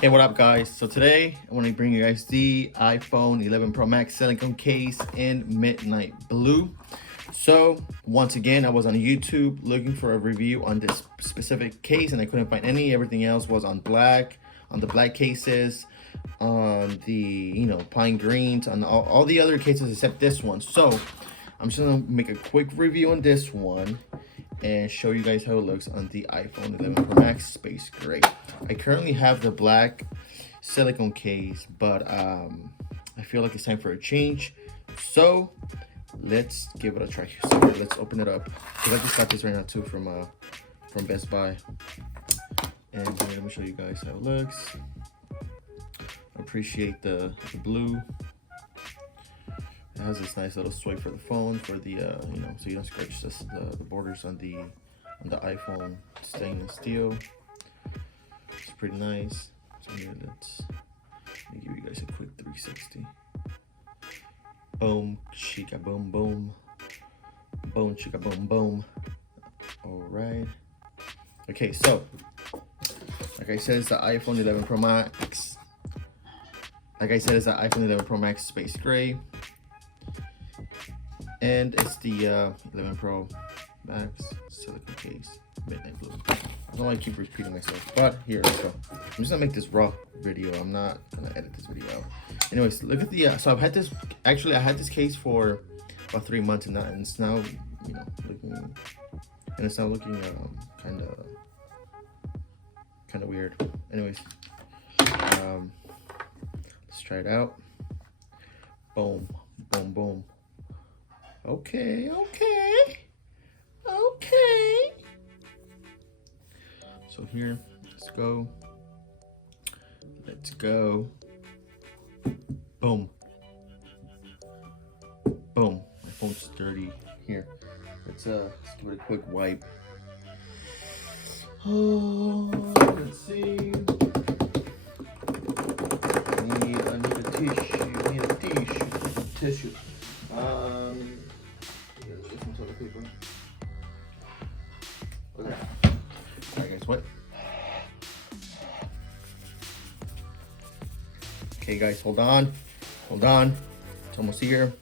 Hey, what up guys? So today I want to bring you guys the iPhone 11 Pro Max Silicone Case in midnight blue. So once again, I was on YouTube looking for a review on this specific case and I couldn't find any. Everything else was on black, on the black cases, on the pine greens, on all the other cases except this one. So I'm just gonna make a quick review on this one and show you guys how it looks on the iPhone 11 Pro Max Space Gray. I currently have the black silicone case, but I feel like it's time for a change. So let's give it a try. So let's open it up, because I just got this right now too from Best Buy. And let me show you guys how it looks. I appreciate the blue. It has this nice little swipe for the phone, for the so you don't scratch the borders on the iPhone stainless steel. It's pretty nice. So here, let me give you guys a quick 360. Boom, chica, boom, boom, boom, chica, boom, boom. All right. Okay, so like I said, it's the iPhone 11 Pro Max. Like I said, it's the iPhone 11 Pro Max Space Gray. And it's the 11 Pro Max Silicone Case Midnight Blue. I don't know why I keep repeating myself, but here, let's go. I'm just gonna make this raw video. I'm not gonna edit this video out. Anyways, look at the, so I've had this, actually I had this case for about 3 months and it's now, looking, and it's now looking kind of weird. Anyways, let's try it out. Boom, boom, boom. Okay. So here, let's go. Boom. Boom. My phone's dirty. Here, let's give it a quick wipe. Oh, let's see. I need a tissue. Get some toilet paper. Okay. Alright guys, what? Okay guys, hold on. It's almost here.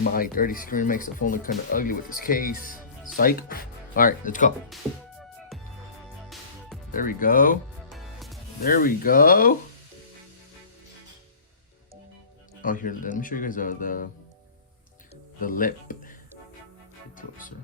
My dirty screen makes the phone look kind of ugly with this case. Psych. Alright, let's go. There we go. Oh, here, let me show you guys the lip. Get closer.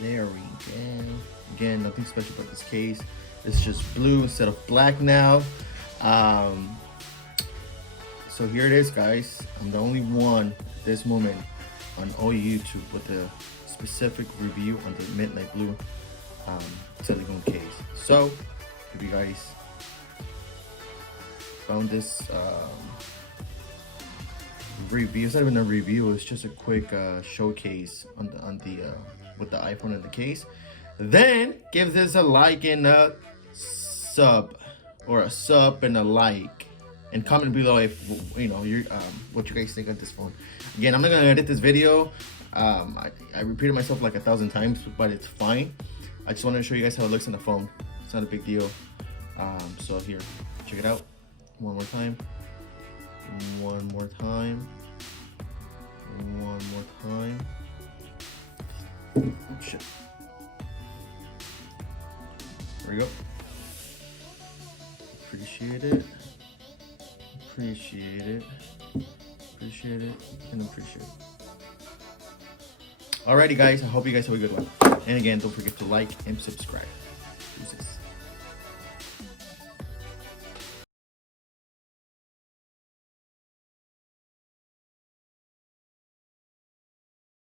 There we go. Again, nothing special about this case. It's just blue instead of black now. So here it is, guys. I'm the only one at this moment on all YouTube with a specific review on the midnight blue silicone case. So if you guys found this review, it's not even a review, it's just a quick showcase on the with the iPhone in the case, then give this a like and a sub, or a sub and a like, and comment below if you're what you guys think of this phone. Again, I'm not gonna edit this video. I repeated myself like 1,000 times, but it's fine. I just wanted to show you guys how it looks on the phone. It's not a big deal. So here, check it out one more time. Oh shit. There we go. Appreciate it and appreciate it. Alrighty guys, I hope you guys have a good one. And again, don't forget to like and subscribe.